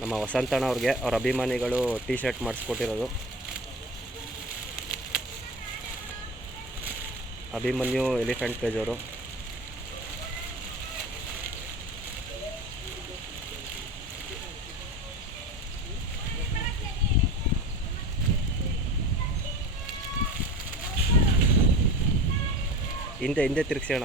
ನಮ್ಮ ವಸಂತಣ್ಣ ಅವ್ರಿಗೆ ಅವ್ರ ಅಭಿಮಾನಿಗಳು ಟಿ ಶರ್ಟ್ ಮಾಡಿಸ್ಕೊಟ್ಟಿರೋದು. ಅಭಿಮನ್ಯು ಎಲಿಫೆಂಟ್ ಪೇಜ್ ಅವರು. ಹಿಂದೆ ಹಿಂದೆ ತಿರುಗಿಸೋಣ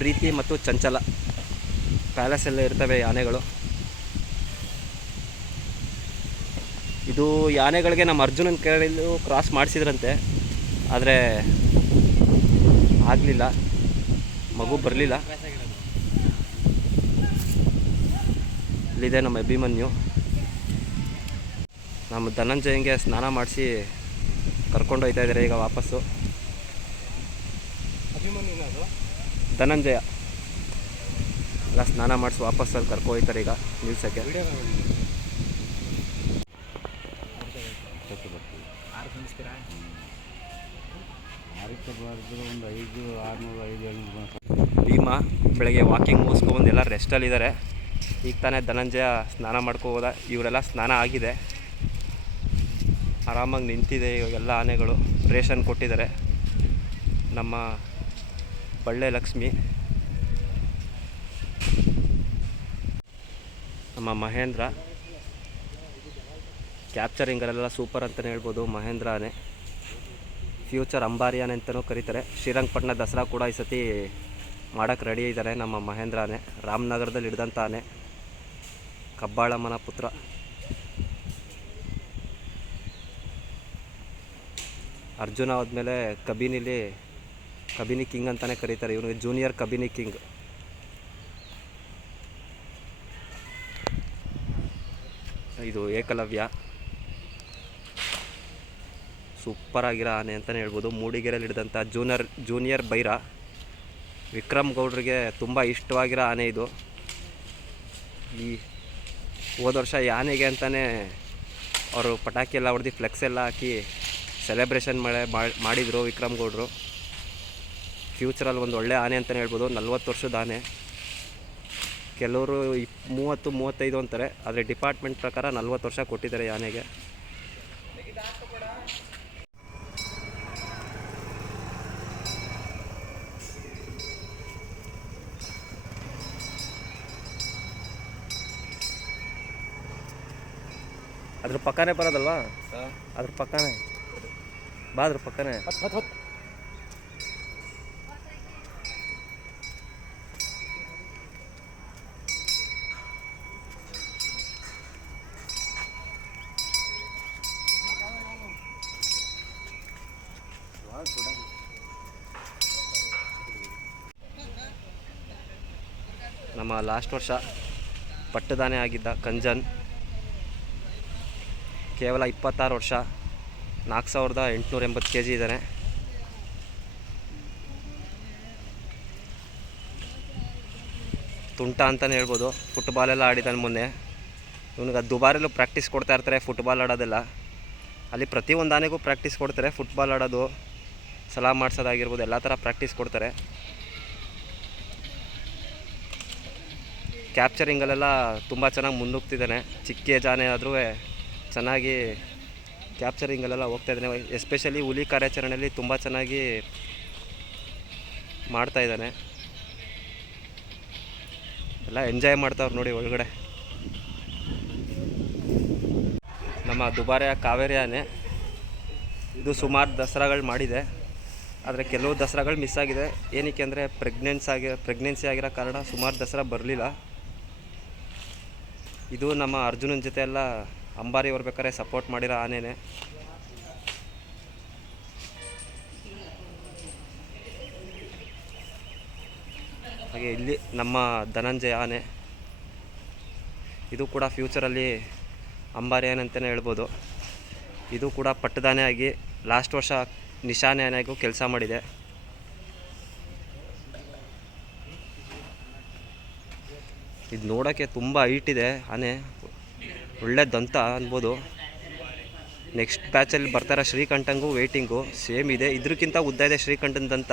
ಪ್ರೀತಿ ಮತ್ತು ಚಂಚಲ. ಪ್ಯಾಲೇಸಲ್ಲೇ ಇರ್ತವೆ ಆನೆಗಳು ಇದು ಯಾನೆಗಳಿಗೆ ನಮ್ಮ ಅರ್ಜುನನ ಕೇಳಿದ್ದು ಕ್ರಾಸ್ ಮಾಡಿಸಿದ್ರಂತೆ. ಆದರೆ ಆಗಲಿಲ್ಲ. ಮಗು ಬರಲಿಲ್ಲ. ಇಲ್ಲಿದೆ ನಮ್ಮ ಅಭಿಮನ್ಯು. ನಮ್ಮ ಧನಂಜಯಂಗೆ ಸ್ನಾನ ಮಾಡಿಸಿ ಕರ್ಕೊಂಡು ಹೋಗ್ತಾ ಇದ್ದಾರೆ ಈಗ ವಾಪಸ್ಸು. ಧನಂಜಯ. ಎಲ್ಲ ಸ್ನಾನ ಮಾಡಿಸಿ ವಾಪಸ್ ಅಲ್ಲಿ ಹೋಗ್ತಾರೆ ಈಗ ನಿಲ್ಸಕ್ಕೆ. ಭೀಮಾ ಬೆಳಗ್ಗೆ ವಾಕಿಂಗ್ ಮುಗಿಸ್ಕೊಂಡು ಎಲ್ಲ ರೆಸ್ಟಲ್ಲಿದ್ದಾರೆ ಈಗ ತಾನೇ ಧನಂಜಯ ಸ್ನಾನ ಮಾಡ್ಕೊ ಹೋದ. ಇವರೆಲ್ಲ ಸ್ನಾನ ಆಗಿದೆ. ಆರಾಮಾಗಿ ನಿಂತಿದೆ ಇವಾಗೆಲ್ಲ ಆನೆಗಳು. ರೇಷನ್ ಕೊಟ್ಟಿದ್ದಾರೆ. ನಮ್ಮ ಬಳ್ಳೆ ಲಕ್ಷ್ಮಿ. ನಮ್ಮ ಮಹೇಂದ್ರ. ಕ್ಯಾಪ್ಚರಿಂಗಲ್ಲೆಲ್ಲ ಸೂಪರ್ ಅಂತಲೇ ಹೇಳ್ಬೋದು ಮಹೇಂದ್ರ ಆನೆ ಫ್ಯೂಚರ್ ಅಂಬಾರಿಯಾನೆ ಅಂತಲೂ ಕರೀತಾರೆ. ಶ್ರೀರಂಗಪಟ್ಟಣ ದಸರಾ ಕೂಡ ಈ ಸತಿ ಮಾಡೋಕ್ಕೆ ರೆಡಿ ಇದ್ದಾರೆ ನಮ್ಮ ಮಹೇಂದ್ರ ಆನೆ ರಾಮನಗರದಲ್ಲಿ ಹಿಡ್ದಂಥ ಆನೆ ಕಬ್ಬಾಳಮ್ಮನ ಪುತ್ರ. ಅರ್ಜುನ ಆದಮೇಲೆ ಕಬಿನಿಲಿ ಕಬಿನಿ ಕಿಂಗ್ ಅಂತಲೇ ಕರೀತಾರೆ. ಇವನಿಗೆ ಜೂನಿಯರ್ ಕಬಿನಿ ಕಿಂಗ್. ಇದು ಏಕಲವ್ಯ. ಸೂಪರ್ ಆಗಿರೋ ಆನೆ ಅಂತಲೇ ಹೇಳ್ಬೋದು. ಮೂಡಿಗೆರೆಯಲ್ಲಿ ಹಿಡಿದಂಥ ಜೂನಿಯರ್ ಜೂನಿಯರ್ ಬೈರ. ವಿಕ್ರಮ್ ಗೌಡ್ರಿಗೆ ತುಂಬ ಇಷ್ಟವಾಗಿರೋ ಆನೆ ಇದು. ಈ ಹೋದ ವರ್ಷ ಈ ಆನೆಗೆ ಅಂತಲೇ ಅವರು ಪಟಾಕಿ ಎಲ್ಲ ಹೊಡೆದು ಫ್ಲೆಕ್ಸ್ ಎಲ್ಲ ಹಾಕಿ ಸೆಲೆಬ್ರೇಷನ್ ಮಾಡಿ ಮಾಡಿದರು ವಿಕ್ರಮ್ ಗೌಡ್ರು. ಫ್ಯೂಚರಲ್ಲಿ ಒಂದು ಒಳ್ಳೆ ಆನೆ ಅಂತಲೇ ಹೇಳ್ಬೋದು. ನಲ್ವತ್ತು ವರ್ಷದ ಆನೆ. ಕೆಲವರು ಇಪ್ ಮೂವತ್ತು ಮೂವತ್ತೈದು ಅಂತಾರೆ. ಆದರೆ ಡಿಪಾರ್ಟ್ಮೆಂಟ್ ಪ್ರಕಾರ ನಲ್ವತ್ತು ವರ್ಷ ಕೊಟ್ಟಿದ್ದಾರೆ ಈ ಆನೆಗೆ. ಅದ್ರ ಪಕ್ಕನೇ ಬರೋದಲ್ವಾ? ಅದ್ರ ಪಕ್ಕನೇ. ಬಾ ಅದ್ರ ಪಕ್ಕನೇ. ನಮ್ಮ ಲಾಸ್ಟ್ ವರ್ಷ ಪಟ್ಟದಾನೆ ಆಗಿದ್ದ ಕಂಜನ್. ಕೇವಲ ಇಪ್ಪತ್ತಾರು ವರ್ಷ, ನಾಲ್ಕು ಸಾವಿರದ ಎಂಟುನೂರ ಎಂಬತ್ತು ಕೆ ಜಿ ಇದ್ದಾನೆ. ತುಂಟ ಅಂತಲೇ ಹೇಳ್ಬೋದು. ಫುಟ್ಬಾಲೆಲ್ಲ ಆಡಿದ್ದಾನೆ ಮೊನ್ನೆ. ಇವನಿಗೆ ದುಬಾರಿಲೂ ಪ್ರಾಕ್ಟೀಸ್ ಕೊಡ್ತಾ ಇರ್ತಾರೆ ಫುಟ್ಬಾಲ್ ಆಡೋದೆಲ್ಲ. ಅಲ್ಲಿ ಪ್ರತಿಯೊಂದು ಆನೆಗೂ ಪ್ರಾಕ್ಟೀಸ್ ಕೊಡ್ತಾರೆ ಫುಟ್ಬಾಲ್ ಆಡೋದು ಸಲಾಮ್ ಮಾಡಿಸೋದಾಗಿರ್ಬೋದು, ಎಲ್ಲ ಥರ ಪ್ರಾಕ್ಟೀಸ್ ಕೊಡ್ತಾರೆ. ಕ್ಯಾಪ್ಚರಿಂಗಲ್ಲೆಲ್ಲ ತುಂಬ ಚೆನ್ನಾಗಿ ಮುಂದೋಗ್ತಿದ್ದಾನೆ. ಚಿಕ್ಕ ಜಾನೆ ಆದರೂ ಚೆನ್ನಾಗಿ ಕ್ಯಾಪ್ಚರಿಂಗಲ್ಲೆಲ್ಲ ಹೋಗ್ತಾ ಇದ್ದಾನೆ. ಎಸ್ಪೆಷಲಿ ಹುಲಿ ಕಾರ್ಯಾಚರಣೆಯಲ್ಲಿ ತುಂಬ ಚೆನ್ನಾಗಿ ಮಾಡ್ತಾಯಿದ್ದಾನೆ ಎಲ್ಲ ಎಂಜಾಯ್ ಮಾಡ್ತಾವ್ರು ನೋಡಿ ಒಳಗಡೆ. ನಮ್ಮ ದುಬಾರಿಯ ಕಾವೇರಿ ಆನೆ. ಇದು ಸುಮಾರು ದಸರಾಗಳು ಮಾಡಿದೆ. ಆದರೆ ಕೆಲವು ದಸರಾಗಳು ಮಿಸ್ ಆಗಿದೆ. ಏನಕ್ಕೆ ಅಂದರೆ ಪ್ರೆಗ್ನೆನ್ಸ್ ಆಗಿ ಪ್ರೆಗ್ನೆನ್ಸಿ ಆಗಿರೋ ಕಾರಣ ಸುಮಾರು ದಸರಾ ಬರಲಿಲ್ಲ. ಇದು ನಮ್ಮ ಅರ್ಜುನನ ಜೊತೆ ಎಲ್ಲ ಅಂಬಾರಿ ಬರ್ಬೇಕಾದ್ರೆ ಸಪೋರ್ಟ್ ಮಾಡಿರೋ ಆನೆನೇ. ಹಾಗೆ ಇಲ್ಲಿ ನಮ್ಮ ಧನಂಜಯ ಆನೆ. ಇದು ಕೂಡ ಫ್ಯೂಚರಲ್ಲಿ ಅಂಬಾರಿ ಆನೆ ಅಂತಲೇ ಹೇಳ್ಬೋದು. ಇದು ಕೂಡ ಪಟ್ಟದಾನೆ ಆಗಿ ಲಾಸ್ಟ್ ವರ್ಷ ನಿಶಾನೆ ಆನೆಗೂ ಕೆಲಸ ಮಾಡಿದೆ. ಇದು ನೋಡೋಕ್ಕೆ ತುಂಬ ಹೈಟ್ ಇದೆ, ಆನೆ. ಒಳ್ಳೆ ದಂತ ಅನ್ಬೋದು. ನೆಕ್ಸ್ಟ್ ಬ್ಯಾಚಲ್ಲಿ ಬರ್ತಾರ ಶ್ರೀಕಂಠಂಗೂ ವೇಟಿಂಗು ಸೇಮ್ ಇದೆ. ಇದಕ್ಕಿಂತ ಉದ್ದ ಇದೆ ಶ್ರೀಕಂಠನ ದಂತ.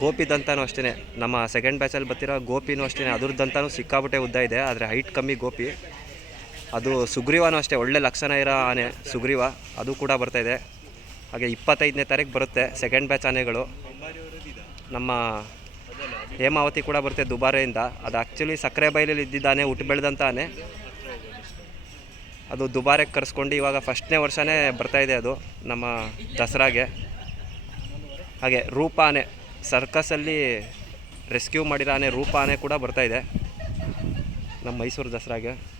ಗೋಪಿ ದಂತನೂ ಅಷ್ಟೇ ನಮ್ಮ ಸೆಕೆಂಡ್ ಬ್ಯಾಚಲ್ಲಿ ಬರ್ತಿರೋ ಗೋಪಿನೂ ಅಷ್ಟೇ ಅದ್ರದ್ದಂತನೂ ಸಿಕ್ಕಾಬಿಟ್ಟೆ ಉದ್ದ ಇದೆ, ಆದರೆ ಹೈಟ್ ಕಮ್ಮಿ ಗೋಪಿ. ಅದು ಸುಗ್ರೀವನೂ ಅಷ್ಟೇ. ಒಳ್ಳೆ ಲಕ್ಷಣ ಇರೋ ಆನೆ, ಸುಗ್ರೀವ. ಅದು ಕೂಡ ಬರ್ತಾಯಿದೆ ಹಾಗೆ ಇಪ್ಪತ್ತೈದನೇ ತಾರೀಕು ಬರುತ್ತೆ ಸೆಕೆಂಡ್ ಬ್ಯಾಚ್ ಆನೆಗಳು. ನಮ್ಮ ಹೇಮಾವತಿ ಕೂಡ ಬರುತ್ತೆ ದುಬಾರೆಯಿಂದ. ಅದು ಆ್ಯಕ್ಚುಲಿ ಸಕ್ಕರೆ ಬೈಲಲ್ಲಿ ಇದ್ದಿದ್ದಾನೆ, ಹುಟ್ಟು ಬೆಳೆದಂತಾನೆ. ಅದು ದುಬಾರೆಗೆ ಕರೆಸ್ಕೊಂಡು ಇವಾಗ ಫಸ್ಟ್ನೇ ವರ್ಷವೇ ಬರ್ತಾಯಿದೆ ಅದು ನಮ್ಮ ದಸರಾಗೆ. ಹಾಗೆ ರೂಪ ಆನೆ ಸರ್ಕಸಲ್ಲಿ ರೆಸ್ಕ್ಯೂ ಮಾಡಿರೋ ಆನೆ ರೂಪ ಆನೆ ಕೂಡ ಬರ್ತಾಯಿದೆ ನಮ್ಮ ಮೈಸೂರು ದಸರಾಗೆ.